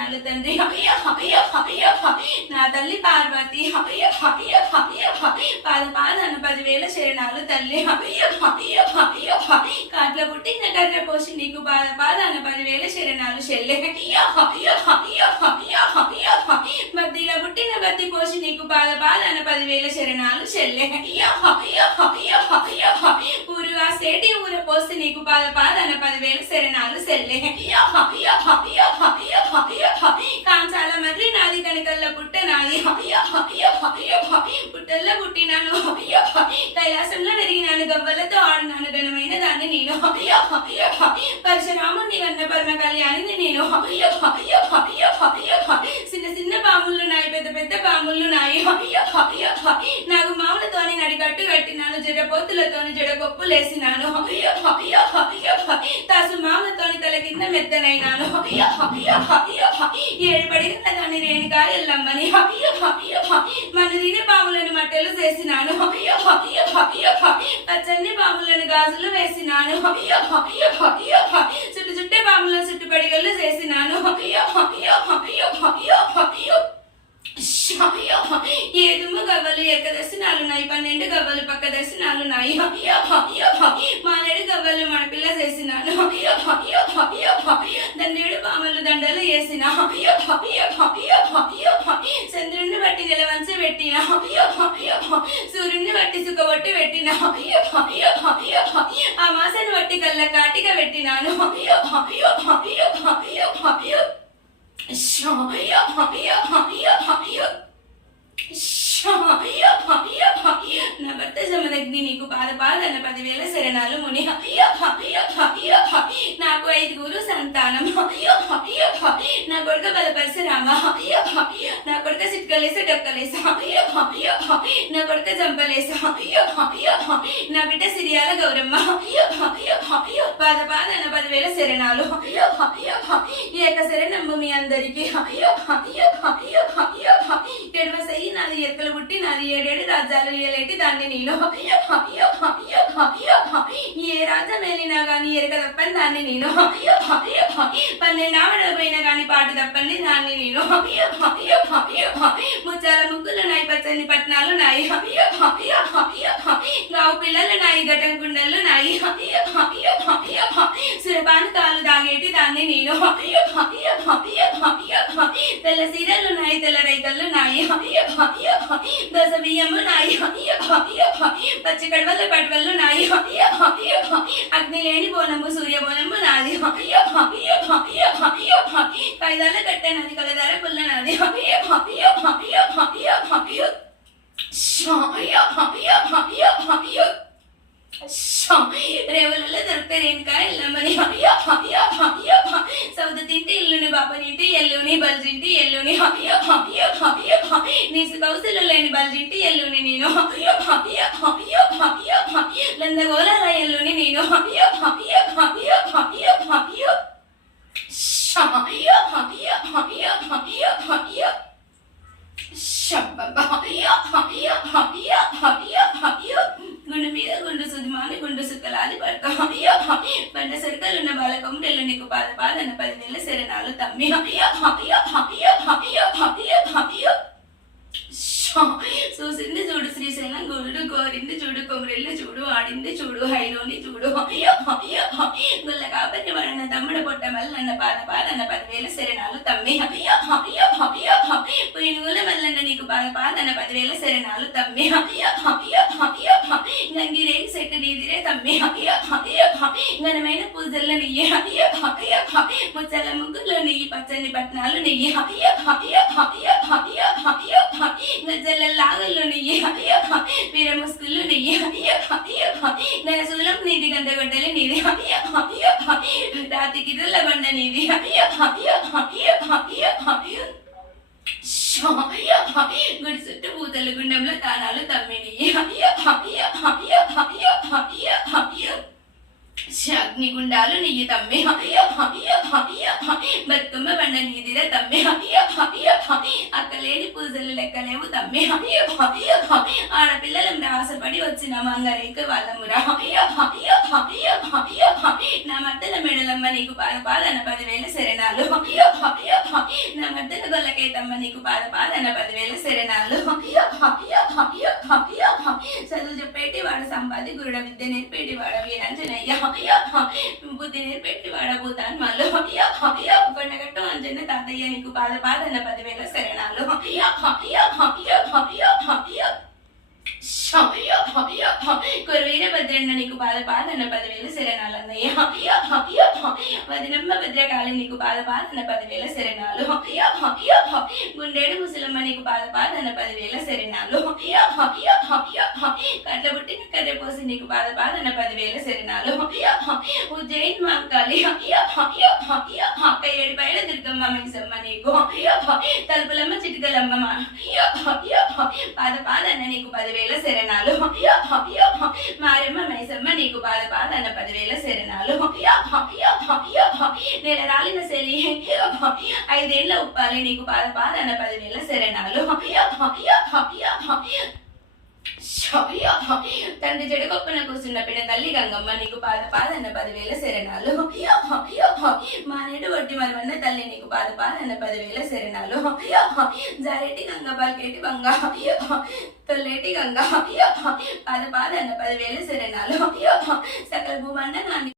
శరణాలు తండ్రి. నా తల్లి పార్వతి పాదపాదాన 10,000 శరణాలు తల్లి. కాట్ల పుట్టిన కర్ర పోసి నీకు పాదపాదాన 10,000 శరణాలు చెల్లె. బద్దిలో పుట్టిన బద్ది పోసి నీకు పాదపాదాన 10,000 శరణాలు చెల్లె. ఊరుగా సేటి ఊర పోసి నీకు పాదపాదాన 10,000 శరణాలు చెల్లె. కాంచాల మర్రి నాది కనికల్ల పుట్ట నాది. పుట్టల్లో పుట్టినాను కైలాసంలో పెరిగినాను గవ్వలతో ఆడినాను ఘనమైన దాన్ని నేను. పరశురాముని కన్న పరమ కళ్యాణిని నేను. చిన్న చిన్న పాములు నాయి, పెద్ద పెద్ద పాములు నాయి. నాకు మామూలతోని నడికట్టు కట్టినాను, జడపోతులతోని జడగొప్పులేసినాను. తాసు మామలతోని తల కింద మెత్తనైనాను. ఏడుపడిన దాన్ని రేణుకా ఎల్లమ్మని. మన తినే పాములను మట్టెలు చేసినాను. పచ్చని పాములను గాజులు వేసినాను. చుట్టు చుట్టే పాములను చుట్టుపడిగళ్ళు చేసినాను. ఏదుము గవ్వలు ఎక్క దర్శనాలు నాయి, 12 గవ్వలు పక్క దర్శనాలు నాయి. మానేడు గవ్వలు మడపిల్ల చేసినాను. దండేడు పాములు దండలు వేసిన. చంద్రుణ్ణి బట్టి నిలవంచ పెట్టిన. సూర్యుడిని బట్టి సుఖబొట్టి పెట్టిన. ఆ మాసని బట్టి కళ్ళ కాటిగా పెట్టినాను. నా భర్త జమదగ్ని నీకు పాదపాదన 10,000 శరణాలు ముని. నాకు 5 సంతానం. నా కొడుక బలపరశురామ. నా కొడుక సిట్కలేస డొక్కలేస. నా కొడుక జంపలేస. నా బిడ్డ సిరియాల గౌరమ్మ. పాదపాదన 10,000 శరణాలు. ఏక శరణంబు మీ అందరికి. ఎడమసై నాది ఎక్కలు పుట్టి నాది 7 రాజ్యాలు ఏలేటి దాన్ని నేను. ఏ రాజ్యం వెళ్ళినా గాని ఎరక తప్పని దాన్ని నేను. 12 ఆవిడలు పోయినా గాని పాటు తప్పని దాన్ని నేను. ముచ్చాల ముగ్గులు నాయి, పచ్చని పట్నాలు నాయి. గావు పిల్లలు నాయి, గటం కుండలు నాయి. సురపానకాలు దాగేటి దాన్ని నేను. తెల్ల సీరలు నాయి, తెల్ల రైకలు నాయి. దశ బియ్యము నాయి. పచ్చి కడవల్ల పడవలు నాయి. అగ్ని లేని బోనము సూర్య బోనము నాది. కైదాల కట్టే నది కలదార పుల్ల నాది. రేవులలో దొరికితే రేణుకా ఎల్లమ్మని. సౌద తింటి ఇల్లుని, బాపనింటి ఎల్లుని, బల్జింటి ఎల్లుని. నీసు కౌసలు లేని బల్జింటి ఎల్లుని నేను. లందగోళాల ఎల్లుని నేను. గుండు మీద గుండు సుదిమాని గుండు సుక్కలాది పడతాం. బండ సరికలున్న బాలకొండలు నీకు పాదపాదన 10,000 శరణాలు తమ్మి. చూసింది చూడు శ్రీశైలం గురుడు, గోరింది చూడు కొమరెల్లి చూడు, ఆడింది చూడు హైలోని చూడు. గుల్ల కాబట్టి వాడన్న తమ్ముడు పొట్ట మల్లన్న పాదపాదన 10,000 శరణాలు తమ్మి. పుయినుగుల మల్లన్న నీకు పాదపాదన 10,000 శరణాలు తమ్మి. గంగిరేని సెట్టు నీదిరే తమ్మి. ఘనమైన పూజల్లో నెయ్యి. ముచ్చల ముగ్గుల్లో నెయ్యి, పచ్చని పట్నాలు నెయ్యి. గజ్జల లాగల్లో నెయ్యి. వీరముస్కుల్లో నెయ్యి. గనశూలం నీది, గంటగొడ్డలి నీది. రాతి గిర్రల బండ నీది. గుడి చుట్టూ పూతలు, గుండంలో తాళాలు తమ్మిని. అగ్నిగుండాలు నీయి తమ్మి, బతుకమ్మ బండ నీదిర తమ్మి, అక్కలేని పూజలు లెక్కలేవు తమ్మి, ఆడపిల్లలం రాసపడి వచ్చిన మంగరేక వాళ్ళమురా, నా మద్దల మెడలమ్మ నీకు పాదన 10,000 శరణాలు, నా మద్దల గొల్లకైతమ్మ నీకు పాదన 10,000 శరణాలు. చదువు చెప్పేటి వాడు సంపాది, గురుడ విద్య నేర్పేటి వాడ వీరంజనయ్య, బుద్ధి నేర్పేటి వాడ భూతాన్ మల్లో, కొండగట్టు అంజన్న తాతయ్య నీకు పాదన 10,000 శరణాలు. వీరభద్రన్న నీకు పాదన 10,000 శరణాలన్నయ్య, వదినమ్మ భద్రకాళి నీకు పాదన 10,000 శరణాలు, గుండేడు ముసలమ్మ నీకు పాదన 10,000 శరణాలు, కట్ల పుట్టిన కర్రెపోసి నీకు పాదన 10,000 శరణాలు, ఉజ్జయిన్ మాంకాళి అక్క 7 పైల దుర్గమ్మ మైసమ్మ నీకు, తలుపులమ్మ చిటికలమ్మ పాదన నీకు 10,000 శరణాలు, మారమ్మ మైసమ్మ నీకు పాదన 10,000 శరణాలు, నెల రాలిన సెలి 5 ఏళ్ల ఉప్పాలి నీకు పాదన 10,000 శరణాలు, తండ్రి జడకొప్పన కూర్చున్న పిడ తల్లి గంగమ్మ నీకు పాదన 10,000 శరణాలు, మానేడు వడ్డి మరవన్న తల్లి నీకు పాదన 10,000 శరణాలు, జారేటి గంగ పల్కేటి బంగ తొల్లేటి గంగ పాదన 10,000 శరణాలు, సకల భూమన్న నాని